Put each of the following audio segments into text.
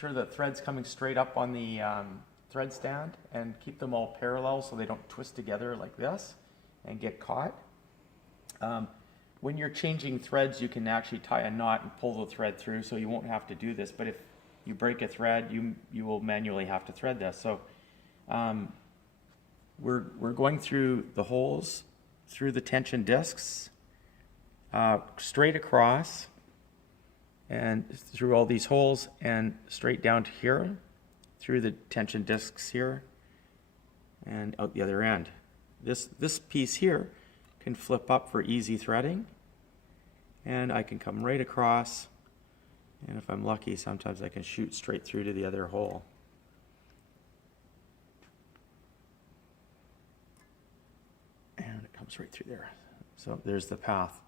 Sure the thread's coming straight up on the thread stand, and keep them all parallel so they don't twist together like this and get caught. When you're changing threads, you can actually tie a knot and pull the thread through, so you won't have to do this. But if you break a thread, you will manually have to thread this. So we're going through the holes, through the tension discs, straight across, and through all these holes, and straight down to here, through the tension discs here, and out the other end. This piece here can flip up for easy threading, and I can come right across, and if I'm lucky, sometimes I can shoot straight through to the other hole. And it comes right through there. So there's the path.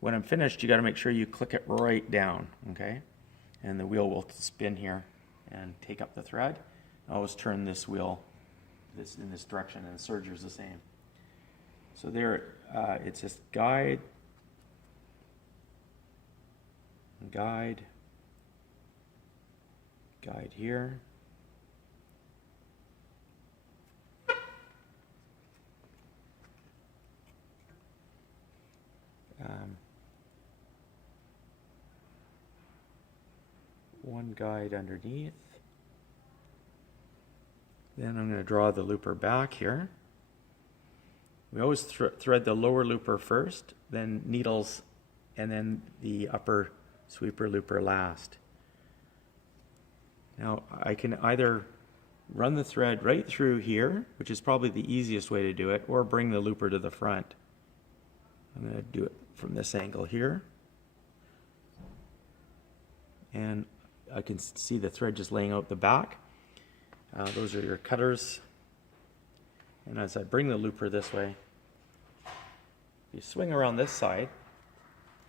When I'm finished, you got to make sure you click it right down, okay? And the wheel will spin here and take up the thread. Always turn this wheel in this direction, and the serger is the same. So there, it's just guide, guide, guide here. One guide underneath. Then I'm going to draw the looper back here. We always thread the lower looper first, then needles, and then the upper sweeper looper last. Now I can either run the thread right through here, which is probably the easiest way to do it, or bring the looper to the front. I'm going to do it from this angle here. And I can see the thread just laying out the back. Those are your cutters. And as I bring the looper this way, you swing around this side,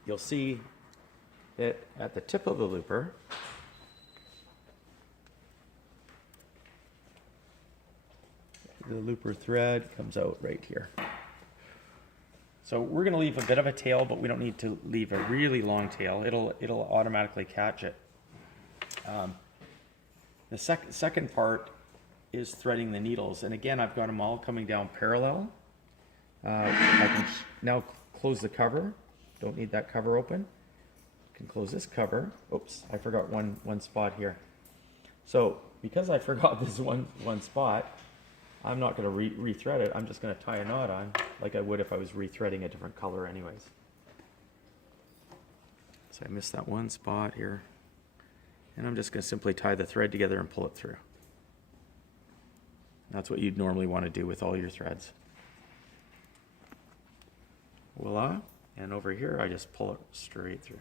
you'll see that at the tip of the looper, the looper thread comes out right here. So we're going to leave a bit of a tail, but we don't need to leave a really long tail. It'll automatically catch it. The second part is threading the needles, and again I've got them all coming down parallel. I can now close the cover. Don't need that cover open. I can close this cover. Oops, I forgot one spot here. So because I forgot this one spot, I'm not going to rethread it. I'm just going to tie a knot on like I would if I was rethreading a different color anyways. So I missed that one spot here. And I'm just going to simply tie the thread together and pull it through. That's what you'd normally want to do with all your threads. Voila. And over here, I just pull it straight through.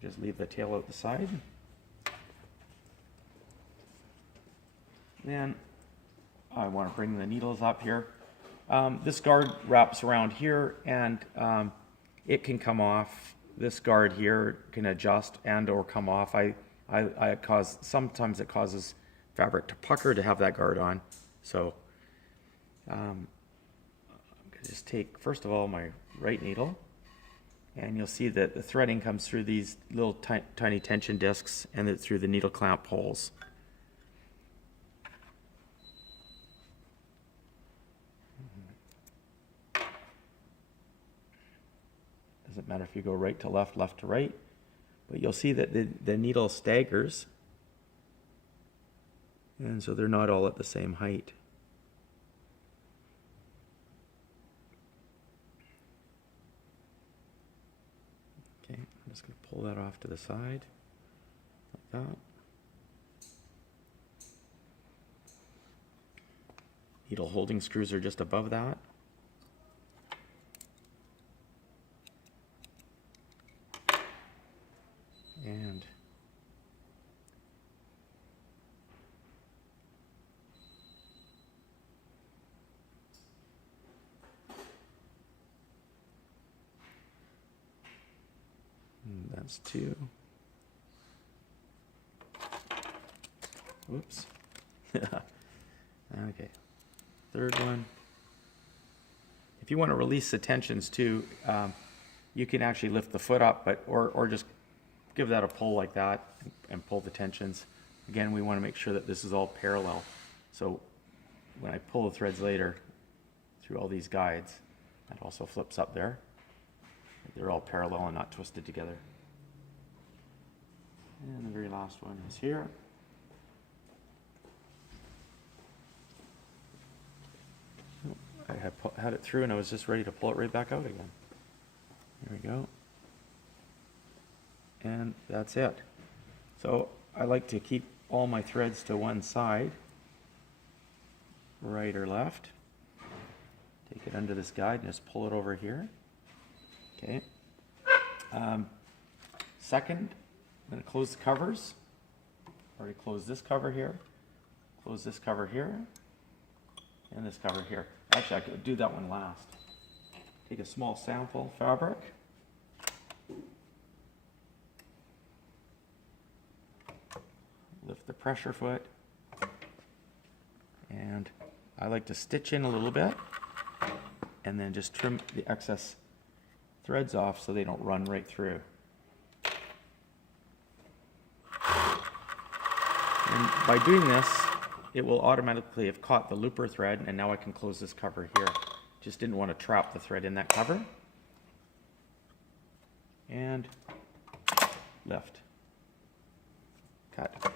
Just leave the tail out the side. Then I want to bring the needles up here. This guard wraps around here, and it can come off. This guard here can adjust and or come off. Sometimes it causes fabric to pucker to have that guard on. So I'm going to just take, first of all, my right needle, and you'll see that the threading comes through these little tiny tension discs and through the needle clamp holes. Doesn't matter if you go right to left, left to right, but you'll see that the needle staggers, and so they're not all at the same height. Okay, I'm just going to pull that off to the side, like that. Needle holding screws are just above that. And that's two. Whoops. Okay. Third one. If you want to release the tensions too, you can actually lift the foot up, or just give that a pull like that and pull the tensions. Again, we want to make sure that this is all parallel. So when I pull the threads later through all these guides, that also flips up there. They're all parallel and not twisted together. And the very last one is here. I had it through and I was just ready to pull it right back out again. There we go. And that's it. So I like to keep all my threads to one side, right or left. Take it under this guide and just pull it over here. Okay. Second, I'm going to close the covers. Already closed this cover here. Close this cover here. And this cover here. Actually, I could do that one last. Take a small sample fabric. Lift the pressure foot. And I like to stitch in a little bit and then just trim the excess threads off so they don't run right through. And by doing this, it will automatically have caught the looper thread, and now I can close this cover here. Just didn't want to trap the thread in that cover. And lift. Cut.